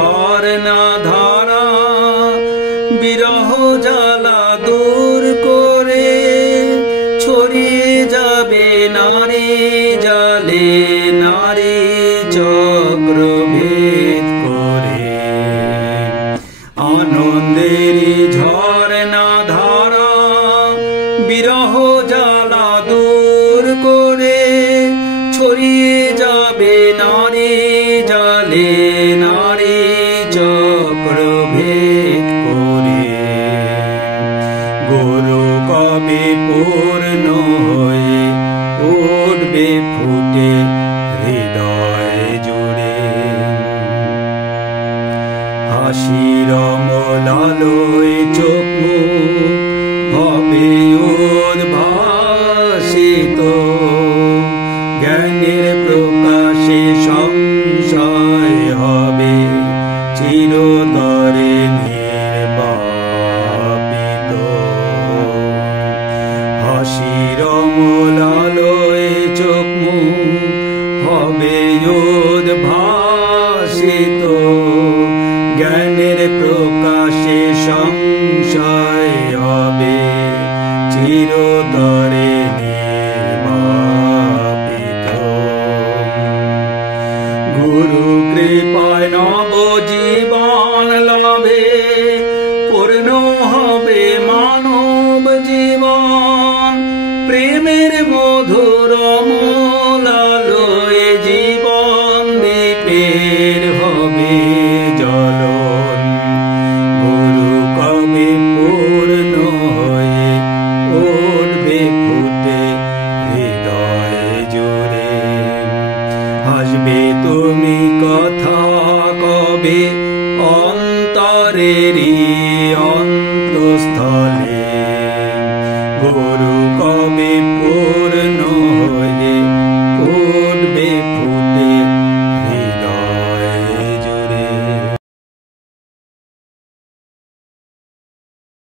ঝরনা ধারা বিরহ জ্বালা দূর করে ছড়িয়ে যাবে নারী জালে নারী চক্র ভেদ করে আনন্দের ঝরনা ধারা বিরহ জ্বালা দূর করে ছড়িয়ে যাবে নারী জালে নারী চক্র ভেদ করে গুরু কবে পূর্ণ হয়ে উঠবে ফুটে হৃদয় জুড়ে হাসির মলালয় চোখ মুখ হবে উদ্ভাসিত জ্ঞানের প্রকাশে সংশয় হবে চিরতরে নির্বাপিত হাসির মলালয় চোখ মুখ হবে উদ্ভাসিত জ্ঞানের প্রকাশে সংশয় হবে চিরতরে নির্বাপিত গুরু কৃপায় নব জীবন লাভে পূর্ণ হবে মানব জীবন প্রেমের মধুর মলালয়ে জীবন দ্বীপের হবে জ্বলন গুরু কবে পূর্ণ হয়ে উঠবে ফুটে হৃদয় জুড়ে হাসবে তুমি কথা কবে অন্তরেরই অন্তঃস্থলে গুরু